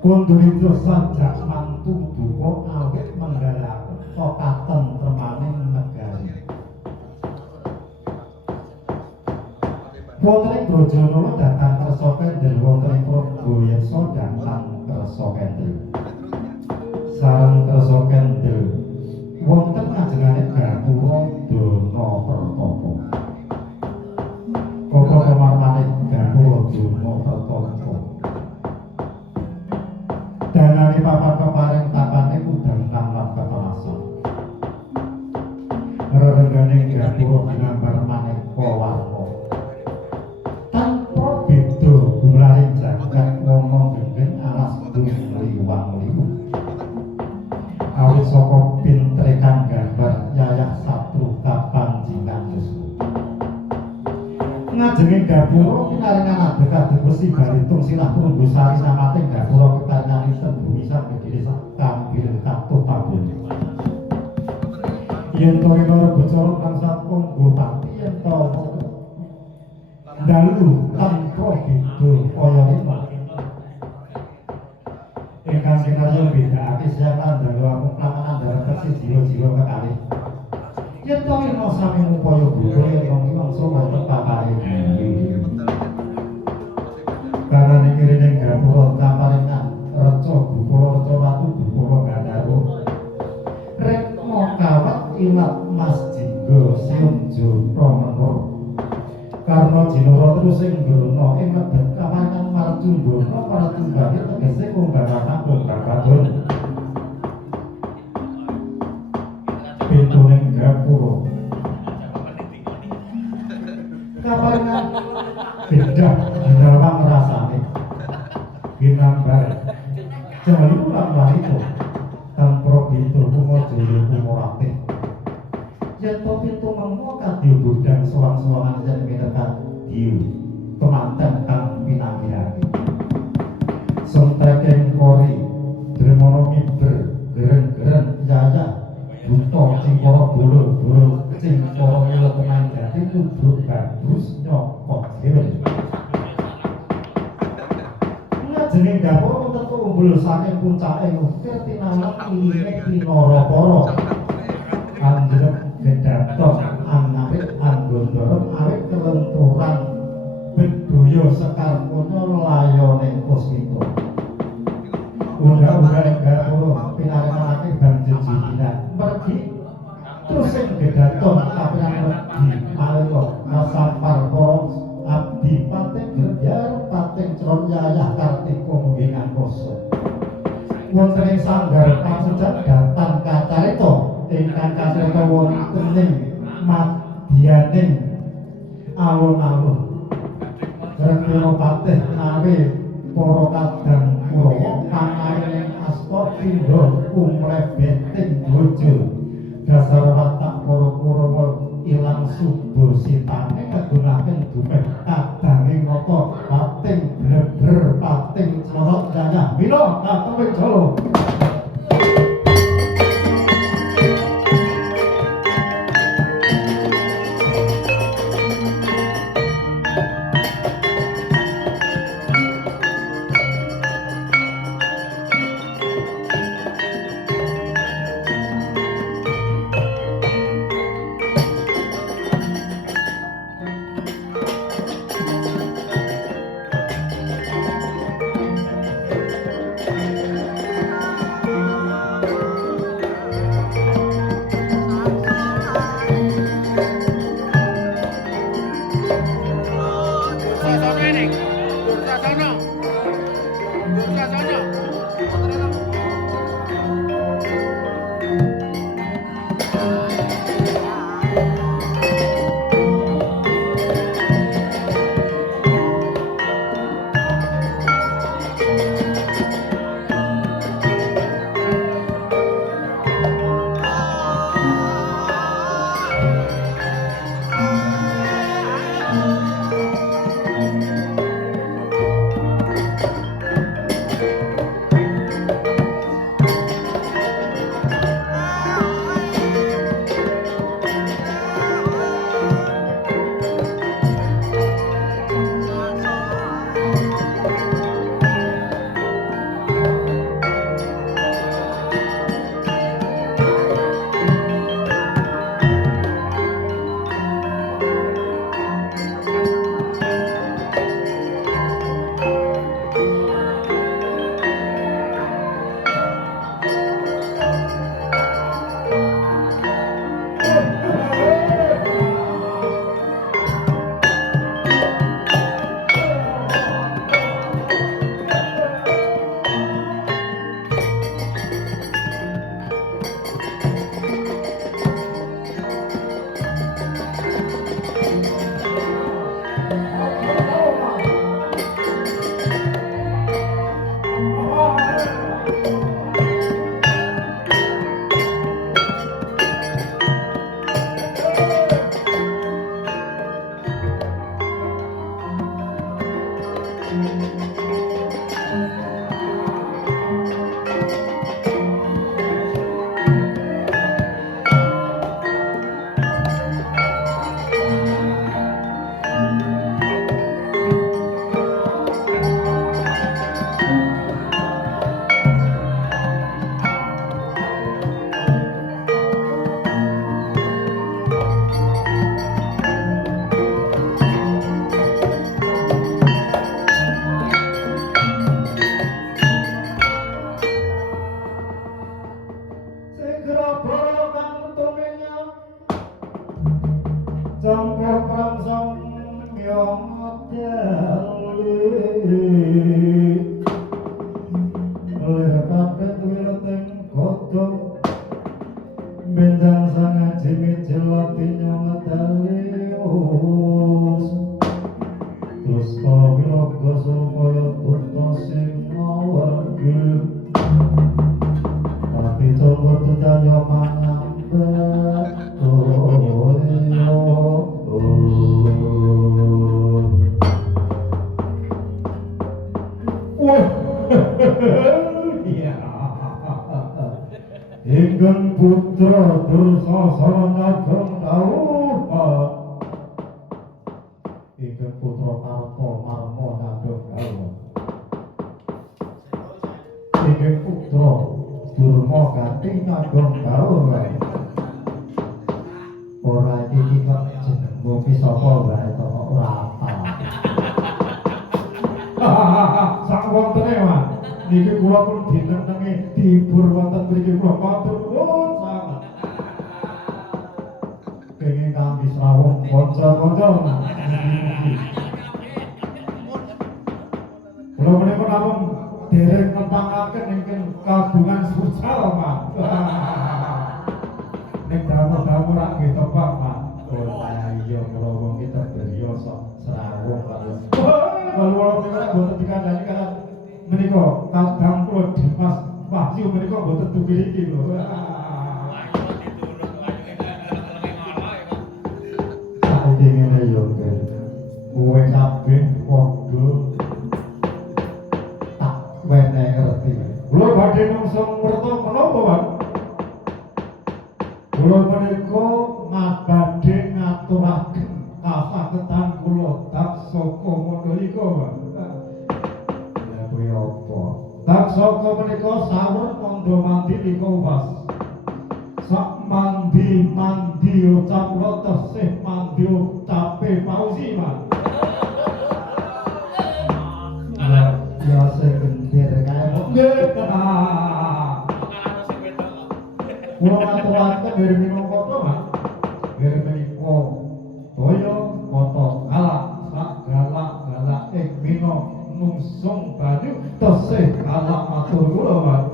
Kondurita sajak mantu duka awit menggalaken katentremaning negari. Wonten ing Brajanala datang kersa kendel wonten ing Prabu Yeksa datang kersa kendel. Sareng kersa kendel wonten ajengane Gapura Dana Pertapa. Koko pamarmane Gapura Dana Pertapa. Danane papan keparing tapane udang lan ketelasan. Rerenganing Gapura ginambar maneka warna. Tanpa beda gumlaring jagat wana genggeng alas liwang-liwu. Awit saka pintere kang gambar yayah satru kapanjingan Yuswa. Ngajenge Gapura pinaringan adeg-adeg besi baritung silah perunggu sari namating Gapura kekaringanipun bumi sampe diri sakambil katut tabun. Yen to ora bocara langsat kanggo pati yen to dalu tanpa beda kaya lima. Ingkang kinarya bedakake siang lan dalu amung plamanan darah jiwa-jiwa kekalih. Yen to yen sami upaya bodho yen mangsa wonten papare dhewe. Karane kirining Gapura kaparingan reca Gupura reca watu Gupura Gandharwa. Retma kawat ilat Mas Jingga Seonjo Pramana. Karna Jinara terus ing ngrana ing lebet kaparingan Marjundana para tumbane tegese konggaran konggaran. Pintuning Gapura kaparingan bedah ginawang rasane ginambar jalu lan wanita tanpa pintu kumajaya kumorate yen to pintu mengko kadya bodang sowan-sowangan yen minekat diu kemanten kang pinanggihake sentreken kori dremana miber geren-geren yayah buta cingkara bolo-bolo cingkara miletenan jati ludruk bagus nyokot dhewe. Ngajenge Gapura tentu umbul saking puncake ngukir tinanem iline pinara-para. Anjlek gedaton anapit anggondara awit kelenturan bedhaya sekar punya layone Puspita. Undang-undang Gapura pinaringanake banjur jijinan mergi terus sing gedaton kapiran mergi malih masampar para abdi pating gerjar pating cron yayah Kartika munggingan koso wonten ing sanggar pamujan datan kacarita ingkang kacarita wonten ing madyaning alun-alun Retiro patih nawi para kadang Kurawa pangaining asta pindha kumlebeting bojo dasar watak para Kurawa ilang suba sitane kegunaken dumeh kadanging mata pating bleber pating clorot yayah mila katawing jala. Ingkang putra Dursasana Nyageng Dawuh ingkang putra Karta Marma Nyageng Dawuh ingkang putra Durma Gati Nyageng Dawuh ora iki kok jenengmu ki sapa wae kok ora apal sak wontene wae niki kula pun dinenengi dihibur wonten mriki kula matur nuwun sanget. Kenging kami srawung kanca-kanca. Kula menika namung dereng nepangaken ingkang kagungan sucal, Pak. Nek damu-damu rak nggih tebak, Pak. Oh, iya kula wong kita beryoso srawung karo. Kula menika boten dikandani kan menika kadang kula Dimas Wahyu menika boten dugi iki lho. Saiki ngene yo, kowe kabeh padha tak wenehi ngerti. Kula badhe mungsuh merta menapa, Pak? Kula menika badhe ngaturaken kasagedan kula Daksaka Mandalika, Pak. Apa? Daksaka menika sawur kandha mandi nika upas. Sak mandi ucap kula tesih mandi ucape pausi, Mas. Ya sing gendir kae. Nggih. Kula maturaken dari minangka, Mas. Dari menika toya mata galak sak galak ing mina nungsung banyu tesih kalak matur kula, Mas.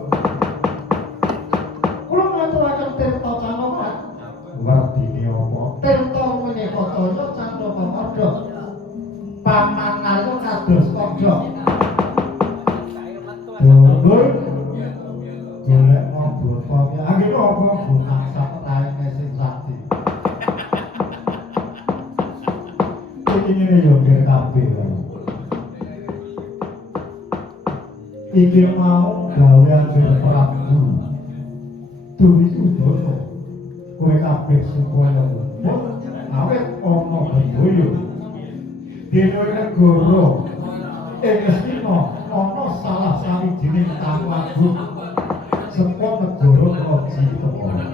Kula ngaturaken tirta canoman. Wardine apa? Tirta menika toya candhaka padha. Pamanayo kados padha. Dulur golek ngobrol kaya anggere apa gunang sapetahe sing sakti. Iki ngene yo kabeh. Iki mau gawean Prabu Duryudana kowe kabeh supaya awet ana bendaya dene negara ing Astina ana salah sawijining tamu agung saka negara Rajatama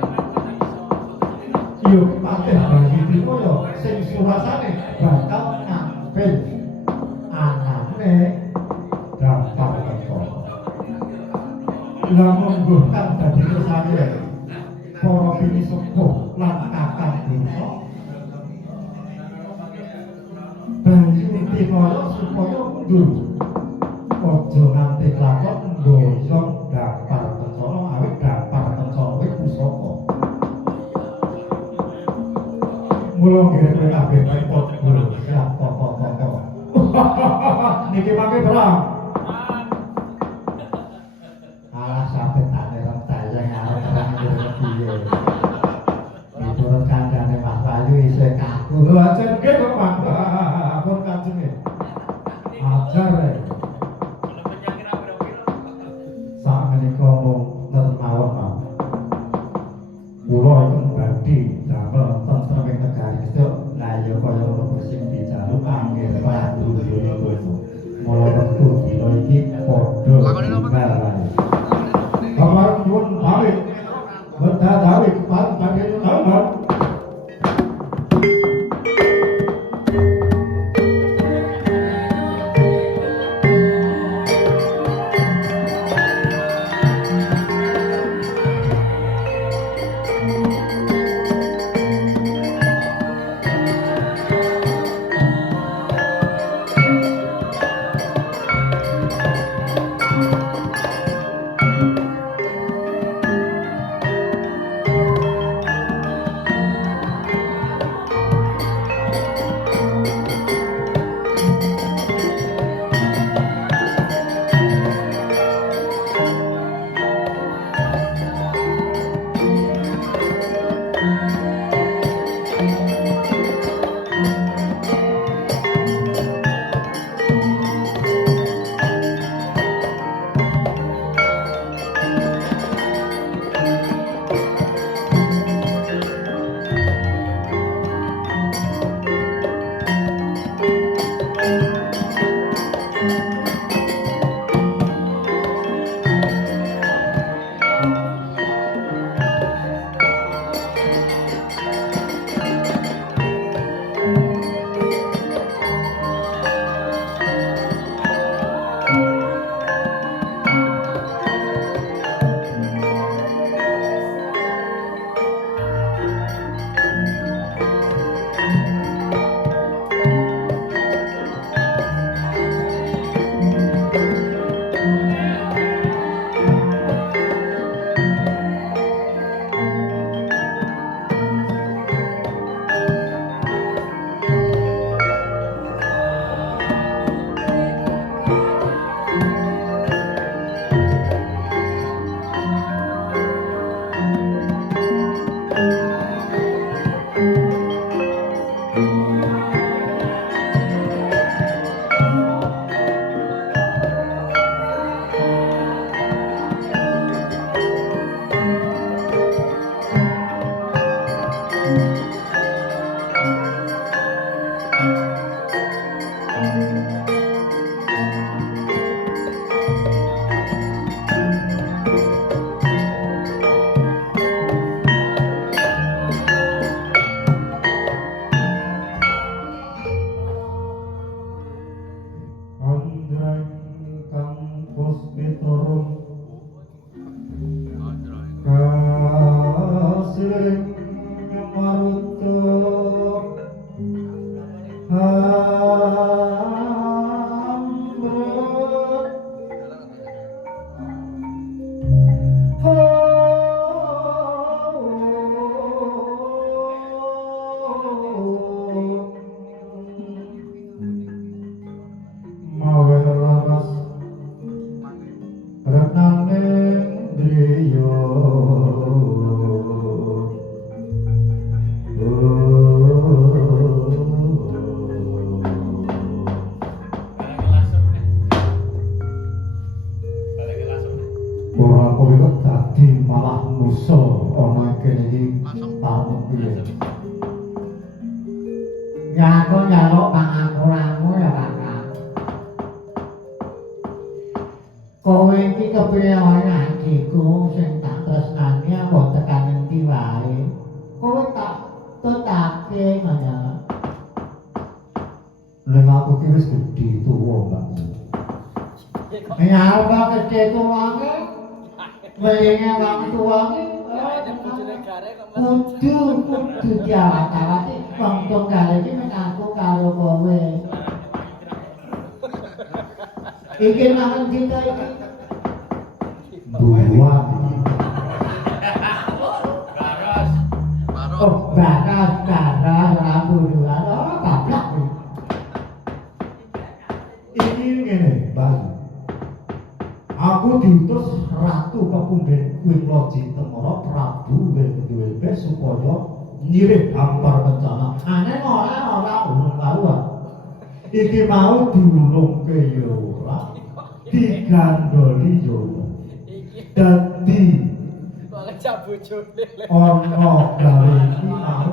yo patih bagi kaya sing surasane bakal ngambil anane daftar lamun ngguhkan dadi kersane para bini sepuh lan kakang desa banyu tinaya supaya mundur aja nganti lakon mboyong daftar kencana awit daftar kencana kuwi pusaka mula nggih kabeh repot siap apa-apa niki mangke perang sabetane rentayeng arep terang piye. Miturut kandhane Mas Bayu isih kaku. Lho aja nggih kok, Mas. Ampun kanjeng nggih. Jare. Sak menika mung nermawon mawon. Kula ingkang badhe damel tentreming negari sedaya la ya kaya ngono sing dijaluk anggere Prabu Jayabasa. Mula wektu dina iki padha tunggal. Kamar nyuwun pamit. Bedhadawi kepareng badhe nuwun. Kowe iki kepiye wae adikku sing tak tresnani apa tekan endi wae. Kowe tak tetake ngono. Lha aku ki wis gedhe tuwa, Mbak. Ya apa gedhe tuwane? Welinge wong tuwane. Kudu diawat-awati wong tunggal iki mek aku karo kowe. Iki nang kita iki. Buat. Oh, bakas rambulan. Oh, bablak. Iki ngene, Mbak. Aku diutus Ratu Pepunden Kuing Loji Temara Prabu Wedwebe supaya nyirik hampar bencana. Ane ora urung karo. iki mau diulungke yo ora digandoli yo dadi kok ngejak bojone ana gawe iki mau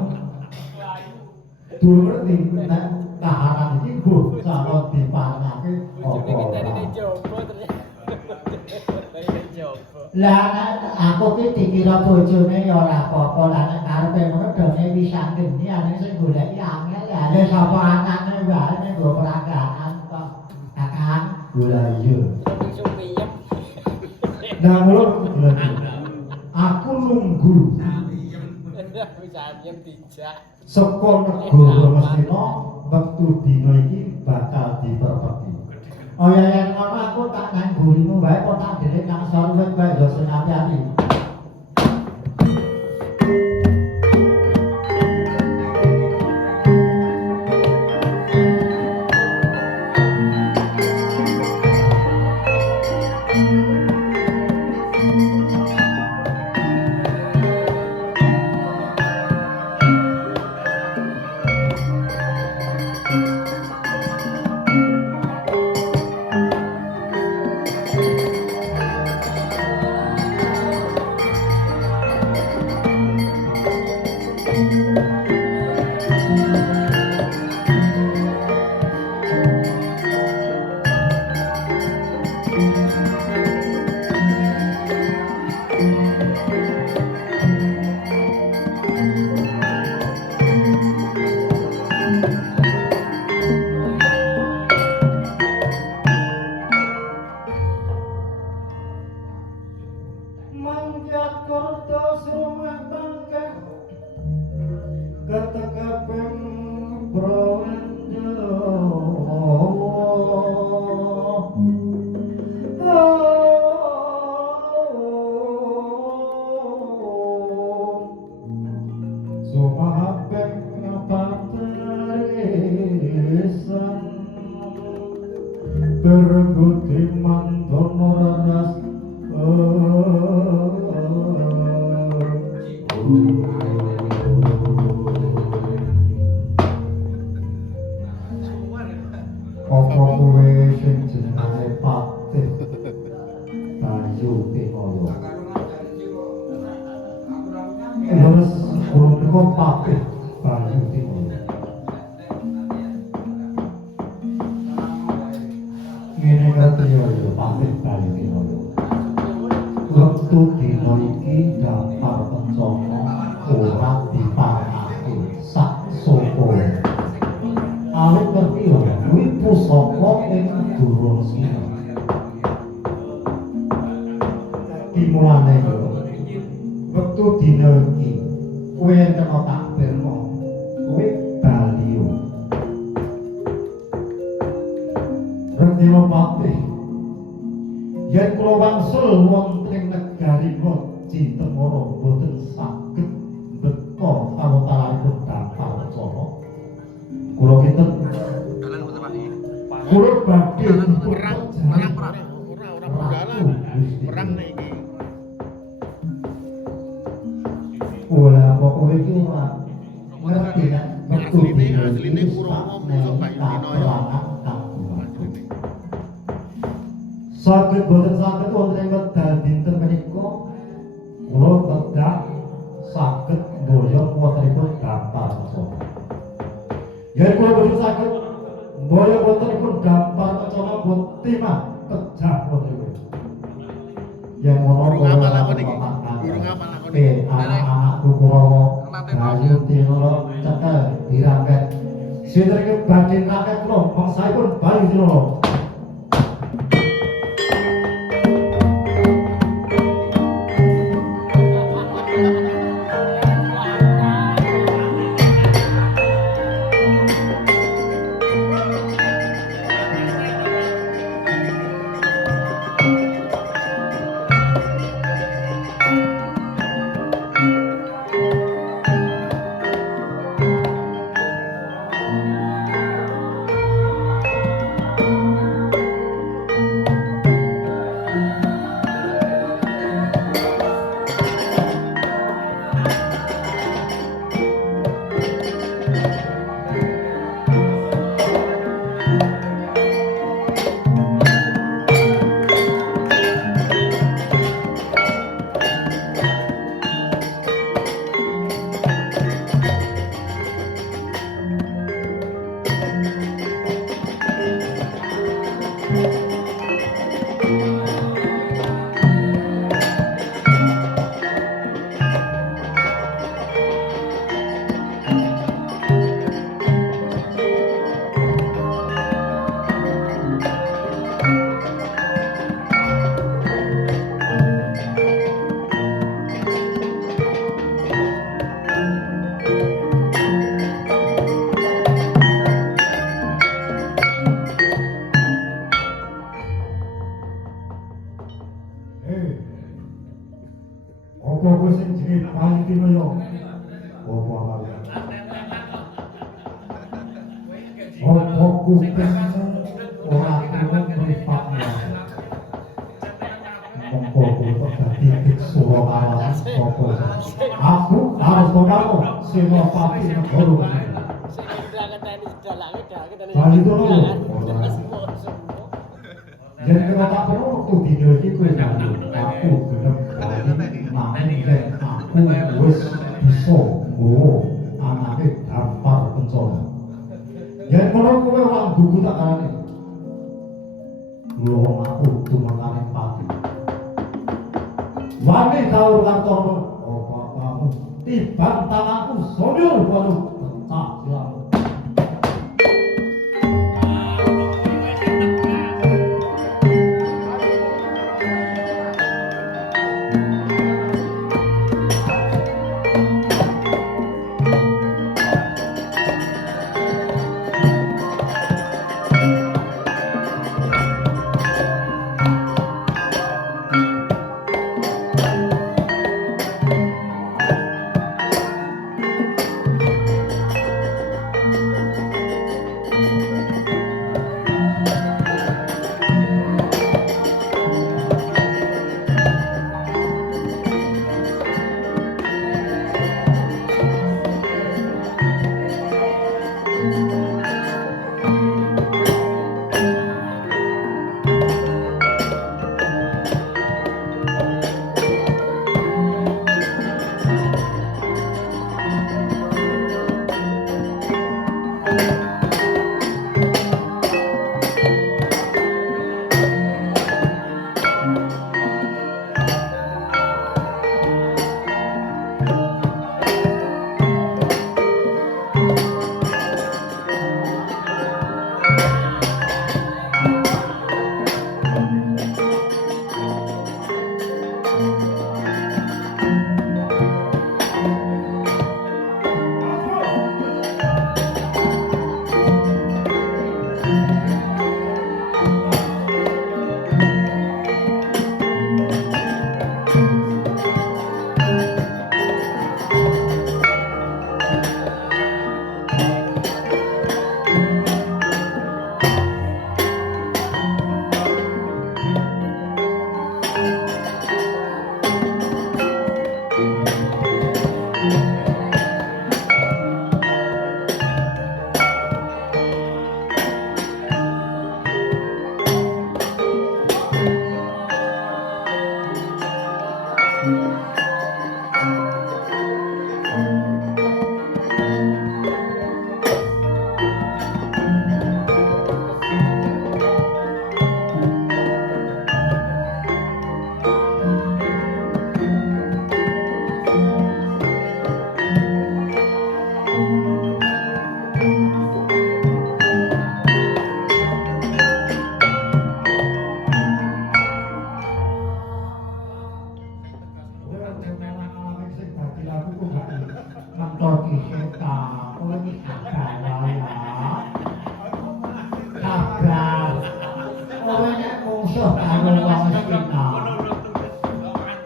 durung ngerti nek kahanan iki mbuh calon dipanake bojone apa ngenteni ora. jopo ternyata ngenteni jopo Lah nek aku ki dikira bojone ya ora apa-apa, lah nek karepe ngono dene wisangkeni ane sing goleki angel ya ada sapa anane wae nek go peragaan kok. Kakang Lha iya. sumiyep Nah, mulo aku nunggu bisa nyem dijak saka negara Mestina wektu dina iki bakal diperpeki. oh ya yang ngono aku tak nang gurimu wae kok tak dhewe nang sorwet wae yo sing ati-ati. Mangjakarta sumah bangka ketekaping Brawanja sumahaping patarisan berbuti mandono raras apa kowe sing jenenge Patih Bayu Tinoyo terus kok Patih Bayu Tinoyo ngene ngerti yo Patih Bayu Tinoyo wektu dina iki daftar pencana ora dipanake sak soko awit ngerti yo kuwi pusaka ing Durung Sina dimulane yo wektu dina iki kowe kena takbirno kowe baliyo Retiro Patih yen kula wangsul wonten ing negari Cintemara boten saged beta kawotaranipun daftar pencana kula kinten kula badhe dipun perang nih iki. ora apa kowe iki ora ngerti nek wektu Asline Kurawa musuh Bayu Tinoyo. Saged boten saged wonten ing wekdal dinten menika kula kedah saged mboyong wontenipun daftar pencana. Yen kula boten saged mboyong wontenipun daftar pencana boten mah kedah wontenipun. Yen ngono Durung kula apal aku niki. ngatakan, Durung apal aku "Eh, niki. anak-anakku Kurawa Bayu Tinoyo cekel dirangket. Sinten badhe ngangket kula mangsaipun Bayu Tinoyo." sing jenenge Pantimaya. Apa amal? Apa kuping ora kurang pripatnya. Mongko kulo dadi biksu karo sapa. Aku harus mengaku Senopati Negoro. Bali dulu. Yen kena tak perlu waktu dino iki kuwi aku gelem bali nang aku wis bisa nggowo anake dampar pencana. Yen kono kowe ora gugu tak karane. Luwung aku tumekane pati. Wani kaur kantormu, oh bapakmu, tibang tanganku somyur waduh, pecah silang.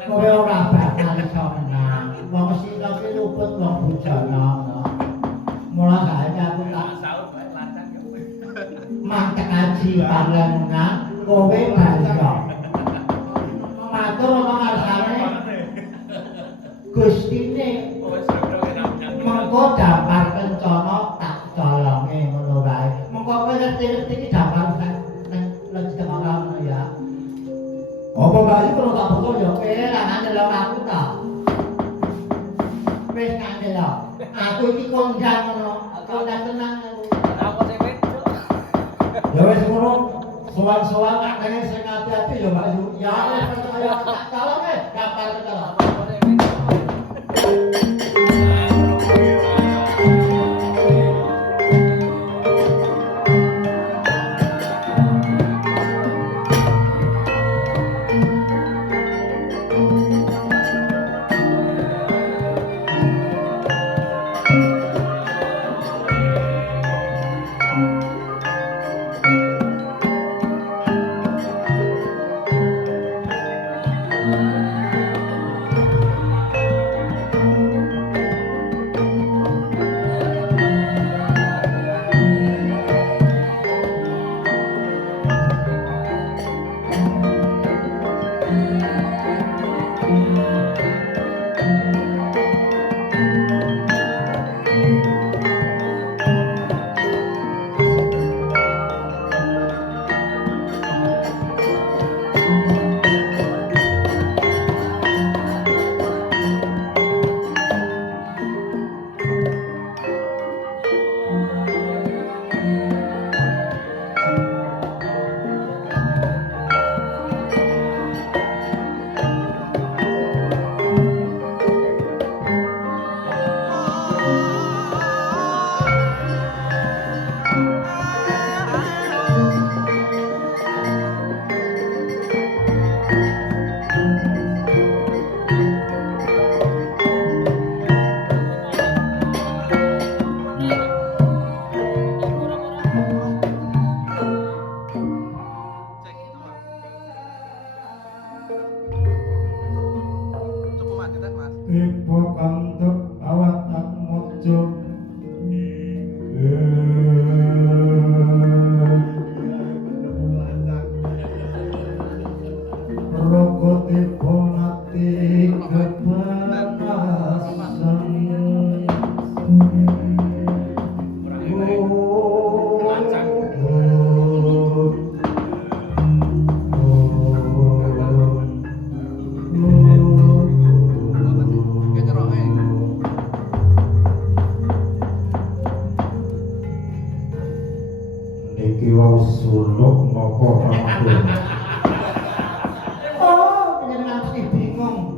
Kowe ora bakal iso menang. Wong sira ki luput wong bujana. Mula saiki aku tak mangkat aji parlemen kowe bali. Matur ana ngarsane Gustine mengko dampar kencana tak colonge ngono wae. Mengko kowe ngerti-ngerti iki dampar nang lejeng ngono ya. Apa bae perlu tak betul ya, ra ndelok aku ta. Wis ndelok. Aku iki kondang ngono, kondang tenang aku. Apa sing wedok? Ya wis ngono. Sowan-sowan nang sing ati-ati ya Mbak Yu. Ya wis percaya tak calonge kapal kecelok. Apa sing wedok? Belok nopo Pramadona. Oh, penjenengan mesti bingung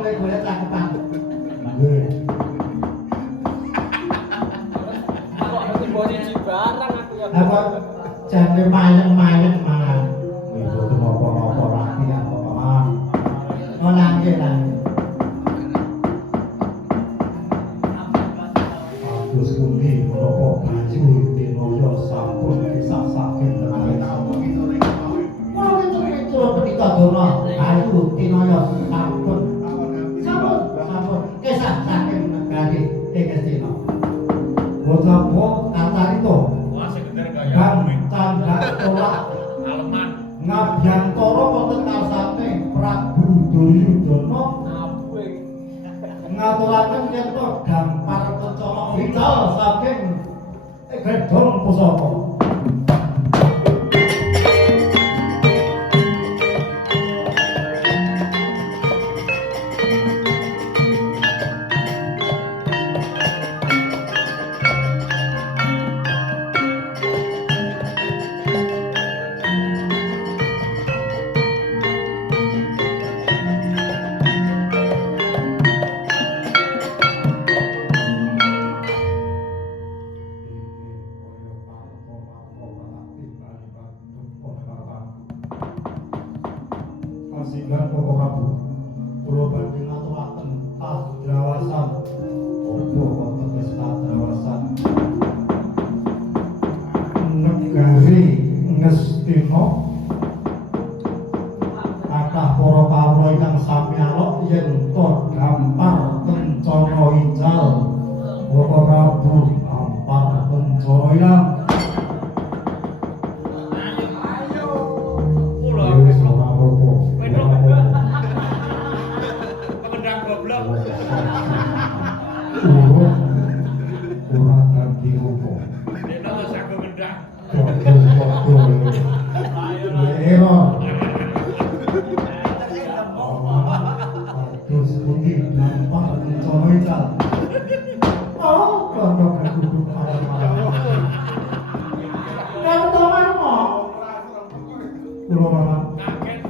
lek golek cakepan. Nggih. Kok mesti bawa siji barang aku ya. Apa jane mayeng-mayeng mangan. Ibu tuh nopo-nopo rapi apa paman. Oh nangge. Agus pundi menapa baju dinoyo sampun disasake tenan sampun. Kalau itu penita dono, ayu tinoyo sampun. Kesah saking negari Gusti. Botapo kacarito Wah, sekedar gaya Bang tanda tolak aleman. ngabyantara wonten ngarsane Prabu Duryudana Abu iki. ngaturaken yen to gampar kencana vital saking gedhong pusaka. Kasinggan Koko Prabu, kula badhe ngaturaken kadrawasan. Apa wonten pesta drawasan? Negari Ngastina kathah para kawula ingkang sami alok yen to gampar kencana incal. Koko Prabu gampar kencana ilang. Wis ora apa-apa. Pengendang goblok. Ora ganti opo. Dene wis aku ngendang. Error. Terus pundi gampang rencana ical. Oh, kono kudu malam-malam. Kan teman kok. Kulo malam. Kaget.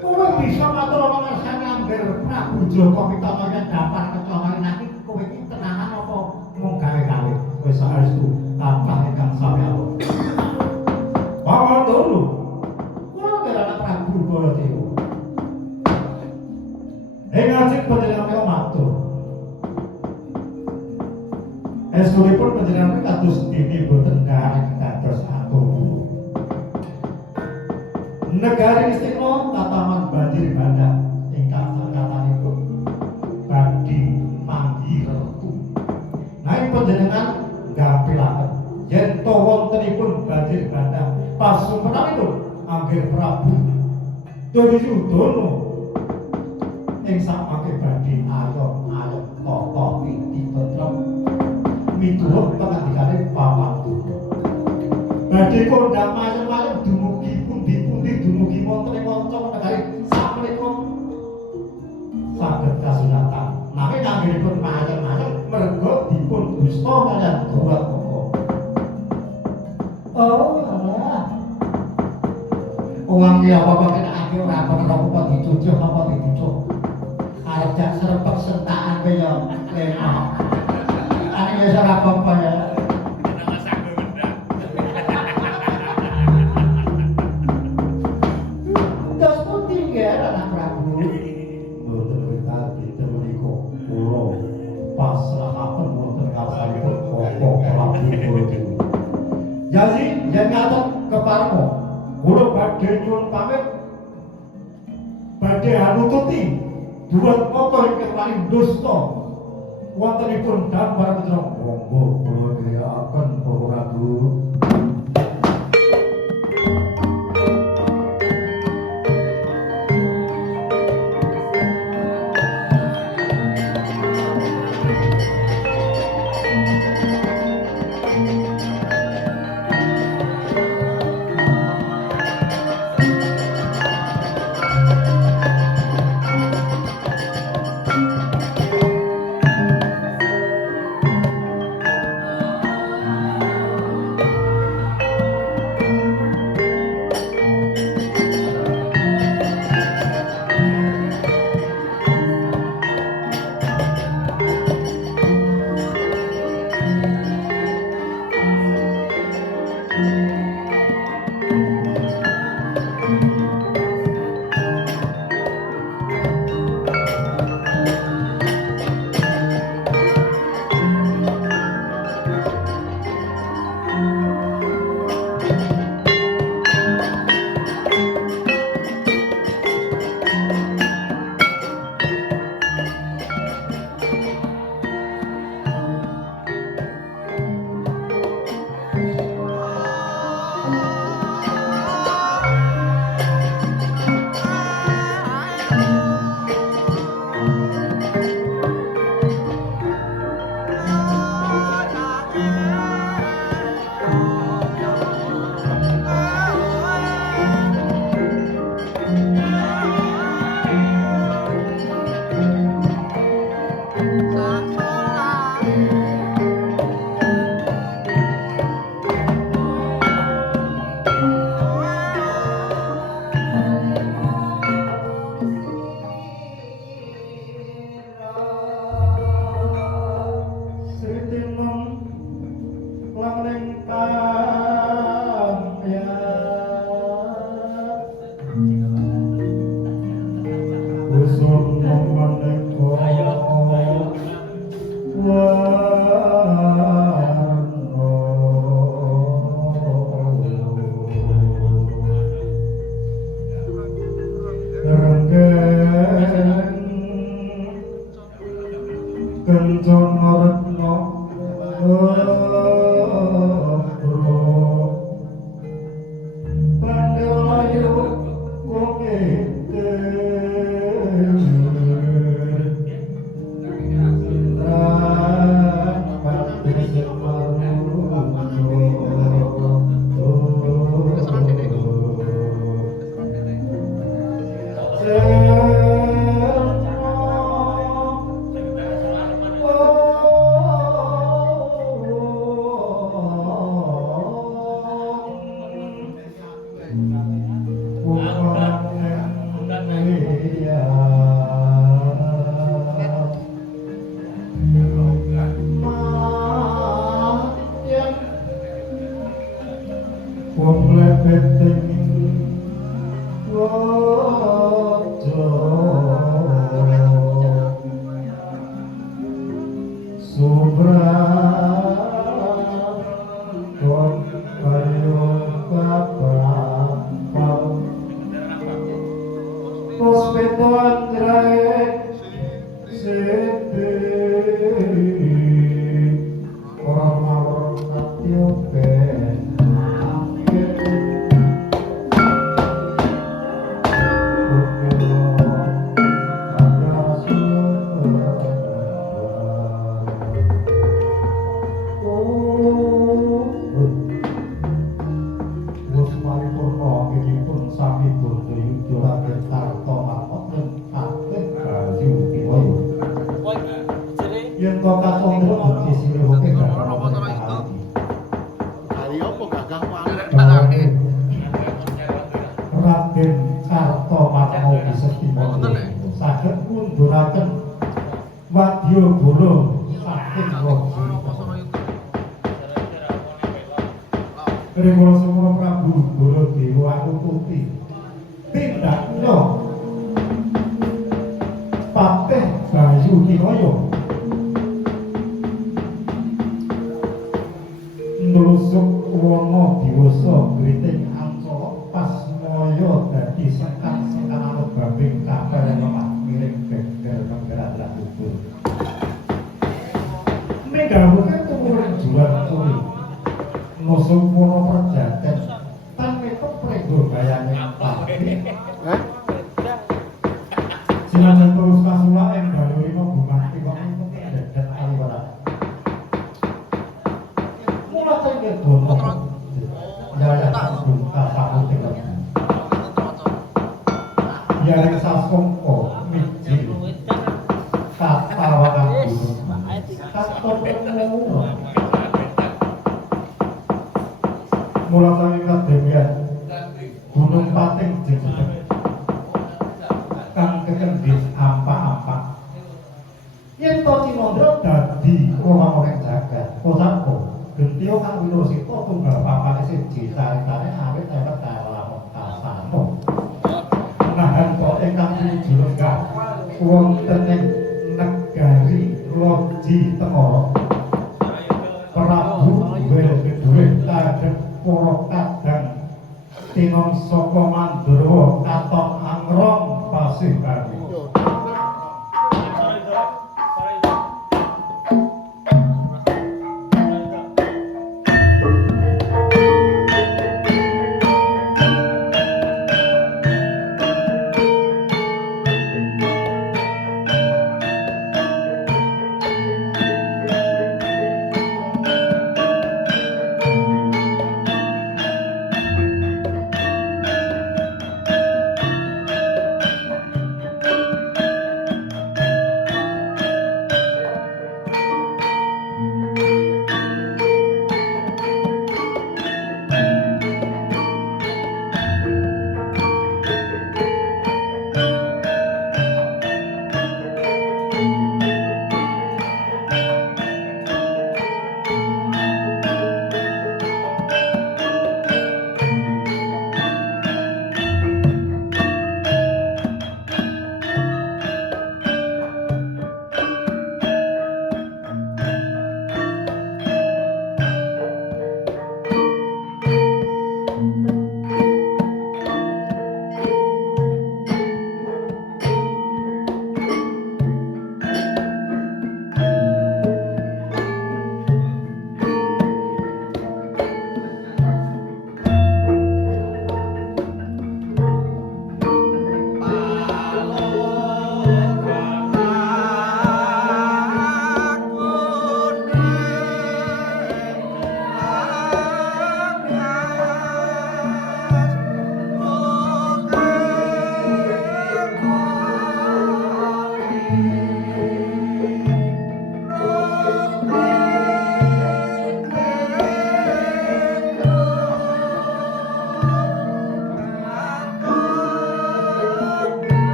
Kowe bisa matur ana ngersane Amber Prabu Joko Pitana yen dapat kecolongan nanti kowe iki tenanan apa mung gawe-gawe. Wis saestu tampah ingkang sami alon. Paman dulu. Kulo kira anak Prabu Baladewa. Ajeng panjenengan matur. Estunipun panjenengan kados dene boten gareng dados atur. Negari Ngastina tataman banjir bandang ingkang sangkatanipun badhe manggi retu. Nanging panjenengan gampilaken yen to wontenipun banjir bandang pasumpenanipun Angger Prabu Duryudana ing samangke badhe ayom-ayom tata titi tentrem miturut pangandikane Pamandura. Badhe kondhang mayem-mayem dumugi pundi-pundi dumugi wonten ing manca negari sapunika saged kasunatan. Nanging anggenipun mayem-mayem merga dipun dusta kaliyan Gurat Moko. Oh, alah. Uang iki apa-apa kena ati ora apa dicucuk apa dicucuk. Arep jak serepek sentakan pe yo leno. Ani wis ora apa-apa ya. Dene wis aku ngendang. Dos pundi ya anak Prabu. Mboten wekdal dinten menika kula pasrahaken wonten ngarsanipun Koko Prabu Baladewa. Jadi yen ngaten keparengga kula badhe nyuwun pamit badhe anututi Gurat Moko ingkang paling dusta wontenipun dambar putra. Monggo kula ngriyakaken Koko Prabu. Gentio kang winusita tunggal papan siji wonten ing negari Loji Tengara Prabu Welgedwe kadhep para kadang tinangsa Mandurawa katon angrong pasih kami.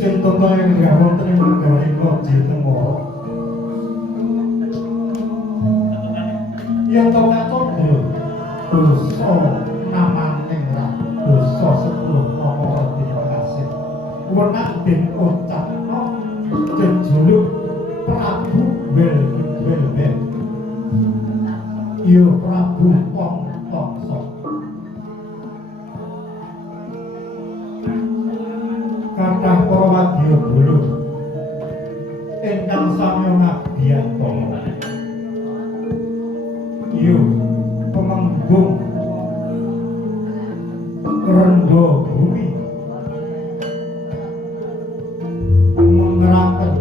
Sing totoe nggawa ten negari Loji Tengara. Yen to katondro dosa namaning ra dosa sepuluh pamora dipakasih. Wenak den ucapno jejuluk Prabu Welgedwe. Yo Prabu Tongso. Kathah para wadya bolo ingkang samya ngabiyantana. Yo pemembung rendo bumi mengerangkan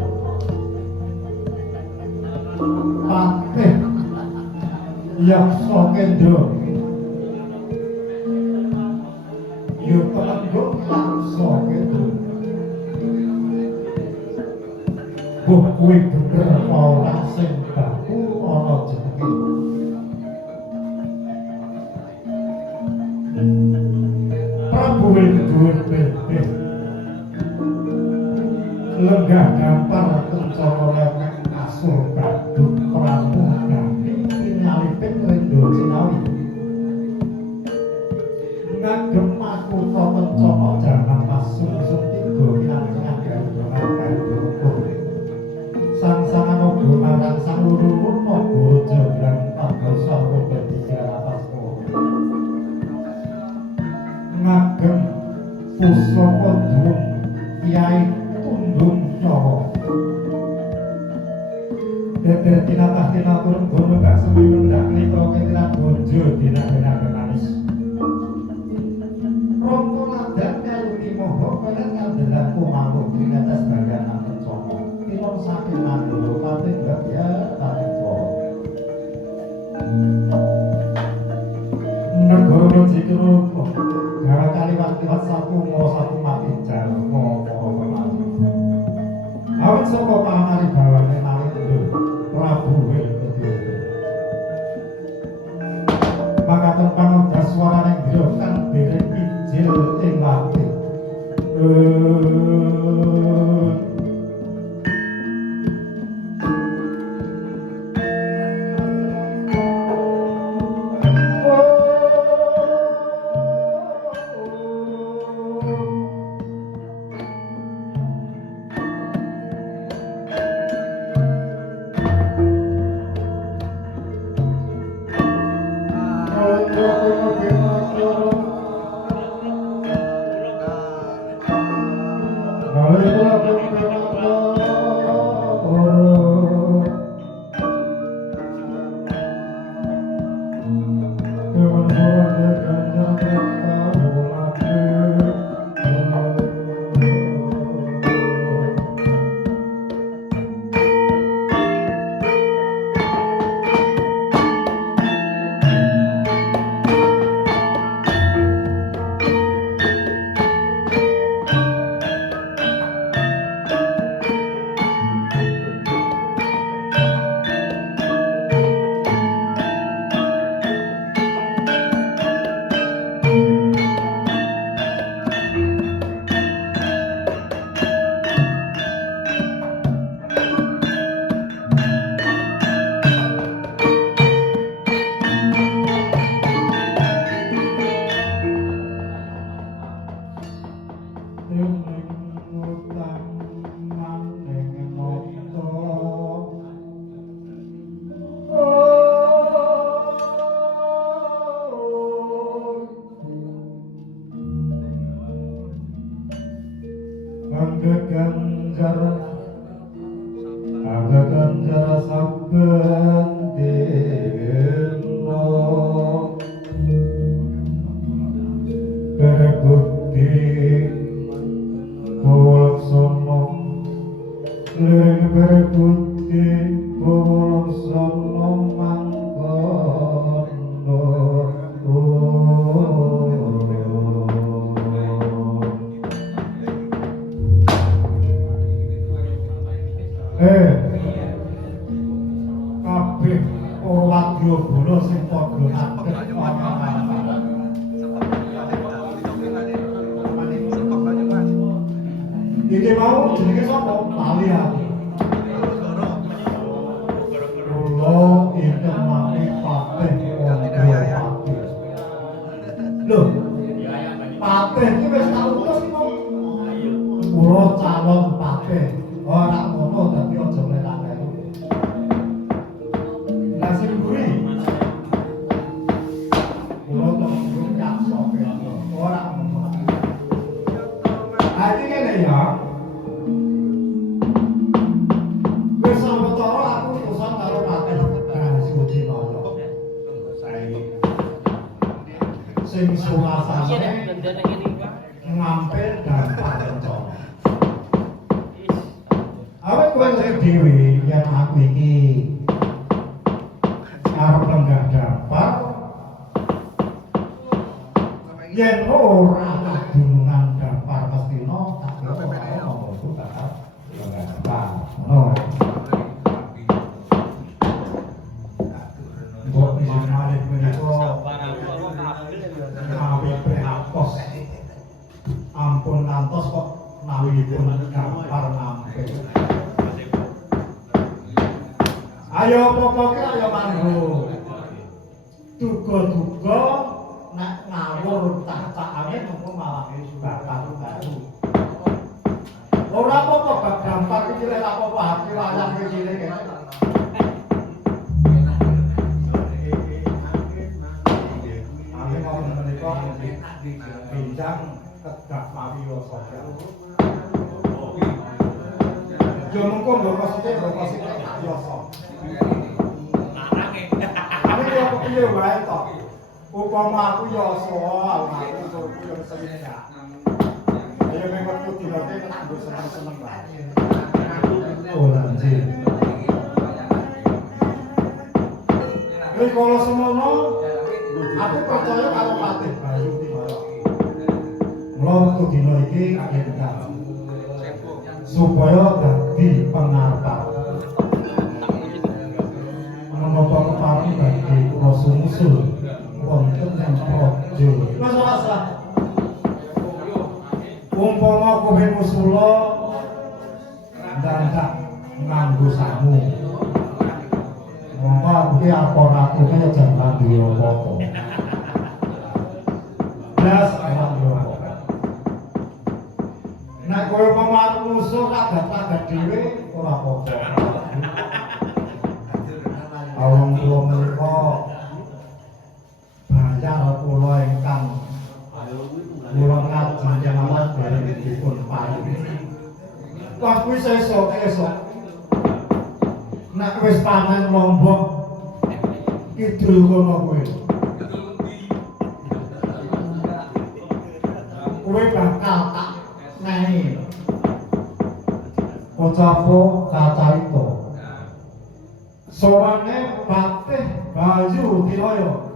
patih yaksa kendra. Yo pemembung yaksa kendra. Buh kuwi bener ora sing baku ana lenggah dampar kencana lewek kasur badut pramugami pinalipin rendo cinawi ngagem aku kencana jangan masuk setiga kinancingan garuda garuda sang-sangan ogo marang sang lurun ogo jemblang panggosa bertiga atas ngagem pusaka dung Kyai Tundung Nyawa Deter tinatah tinaturun gono kak semi mendak niko ketinak bonjo dinak-dinak manis Rongko ladan kayu timoho kolet kandelan kumaluh di atas bagianan kencana Tinom saking mandolo pating ya pating tua Negoro Mojikuru Gara kaliwat-liwat satu mau satu mati jauh mau pemati awet saka pamari bawane malih Prabu Wilkedu makaten pangudhas swarane grya kang dereng injil ing lati Iki mau jenenge sapa? Lali aku. Kula ingkang mami patih Pati. Lho. Patih iki wis tak utus iki mau. Kula calon patih. Ora ngono dadi aja mletak-mletak. Lah sing mburi. Kula tunggu nyakso ora ngono. Ati ngene ya. Wis sawetara aku utusan karo Patih Suci Maya. Sing suasane ngampil dan parencana. Awet kowe ngerti dhewe yen aku iki arep lenggah dampar yen ora kagunungan dampar mestina tak kira ono bakal lenggah dampar. Ngono. Mbok izin malih menika kami prihapos ampun ngantos kok nawipun gampar nampi. Ayo pokoke ayo manggo. Duga-duga nek ngawur cacakane mengko malah bakal baru. Ora apa-apa bab gampar iki lek apa-apa hati wayang iki cilik. Ame mau menika bincang tegak pawiyasa. Yo mengko mbok sithik biasa. Ame yo kepiye wae to. Upama aku yo soal aku turku yo semenjak. Ayo mengko dilote nganggo seneng-seneng wae. Oh lanjut. Kalau semono aku percaya karo Patih Bayu Timara. Mula wektu dina iki kagentan supaya dadi pengarep. Menapa kepareng bagi kula sumusul wonten ing praja. Mas rasa umpama kowe musula ndandak nganggo samu. Monggo aku ki apa ratune ya jangan duwe apa-apa. Blas ora duwe apa-apa. Nek kowe pemar musuh kagat-kagat dhewe ora apa-apa. Awang kula menika bayar kula ingkang kula ngaji jamaah bareng dipun payu. Wah kuwi esuk. Nek wis panen lombok kidul kono kowe. Kowe bakal tak nehi. Pocapo kacarita. Sowane Patih Bayu Timara.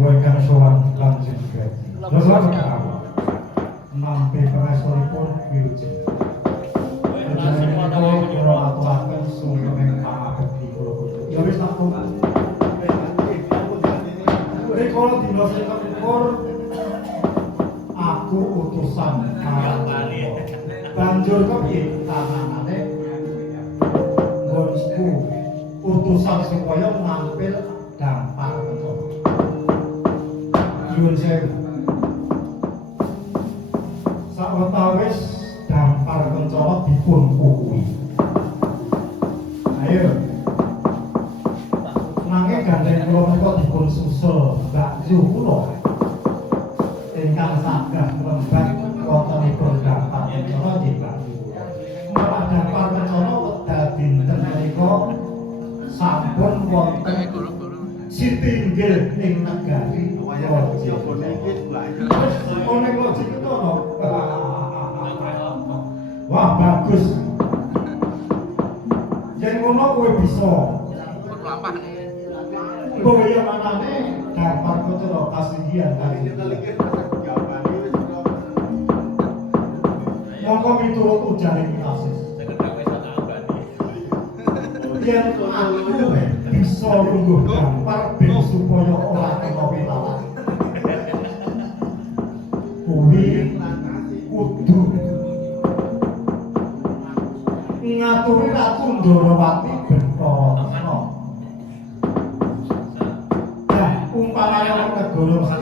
Kowe kang sowan lanjut gaji. Lha sapa nampi peresoripun wilujeng. Kalau kira aturaken sumber ing pangabekti kula putra. Ya wis tak kok. Rikala dina sing kepungkur aku utusan marang banjur kepiye tanganane nggonku utusan supaya nampil dampar kencana. Nyuwun sewu. Sawetawis dampar kencana dipun kukuhi. Ayo. Nanging gandeng kula menika dipun susul bakju kula ingkang sagah lembag wontenipun dampar kencana nggih bakju. Malah dampar kencana wekdal dinten menika sampun wonten sitinggil ning negari Loji. Ning Loji ketono. Wah bagus. Yen ngono kowe bisa. Kowe yo manane dampar kencana kasinggihan kali. Monggo miturut ujaring Asis. yen aku bisa lungguh gampar ben supaya ora kena wilawan. Kuwi kudu ngaturi Ratu Ndorowati Bentara. Nah, umpamane wong negara